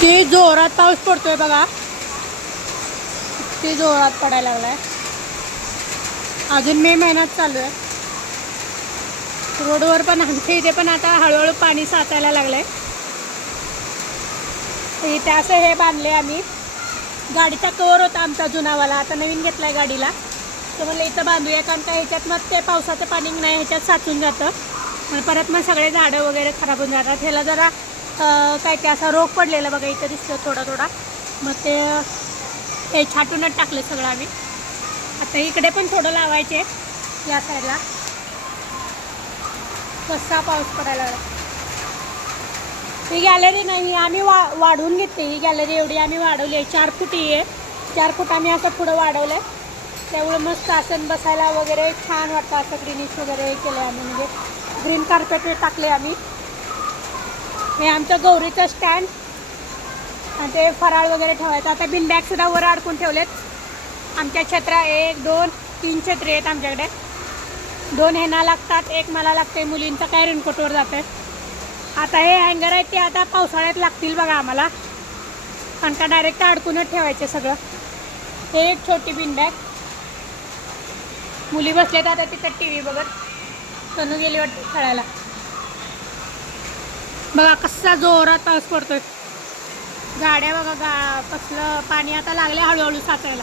किती जोरात पाऊस पडतोय बघा, किती जोरात पडायला लागलाय. अजून मे महिन्यात चालू आहे. रोडवर पण आमच्या इथे पण आता हळूहळू पाणी साचायला लागलंय. इथे असं हे बांधले आम्ही. गाडीचा कवर होता आमचा जुनावाला, आता नवीन घेतलाय गाडीला. तर म्हणलं इथं बांधूया, कारण का ह्याच्यात मग ते पावसाचं पाणी नाही ह्याच्यात साचून जातं. मग परत मग सगळे झाडं वगैरे खराब होऊन जातात. ह्याला जरा काय ते असा रोग पडलेला बघा, इथं दिसतं थोडा थोडा. मग ते छाटूनच टाकलं सगळं आम्ही. आता इकडे पण थोडं लावायचे या साईडला. कसा पाऊस पडायला लागला. ही गॅलरी नाही, आम्ही वाढवून घेतली. ही गॅलरी एवढी आम्ही वाढवली आहे, 4 फूट ही आहे. 4 फूट आम्ही असं पुढं वाढवलं आहे. त्यामुळे मस्त आसन बसायला वगैरे छान वाटतं. असं ग्रीनिश वगैरे केलं आम्ही, म्हणजे ग्रीन कार्पेट टाकले आम्ही. हे आमचं गौरीचं स्टँड आणि ते फराळ वगैरे ठेवायचं. आता बिन बॅगसुद्धा वर अडकून ठेवलेत. आमच्या छत्र्या 1 2 3 छत्री आहेत आमच्याकडे. 2 ह्यांना लागतात, 1 मला लागते. मुलींचं काय रेनकोटवर जातं आहे. आता हे हँगर आहेत ते आता पावसाळ्यात लागतील बघा आम्हाला, कारण का डायरेक्ट अडकूनच ठेवायचे सगळं. हे एक छोटी बिन बॅग. मुली बसलेत आता तिथं टी व्ही बघत. तनू गेली वाटते खेळायला. बघा कसा जोरात पाऊस पडतोय. गाड्या बघा, कसलं पाणी आता लागले हळूहळू साचायला.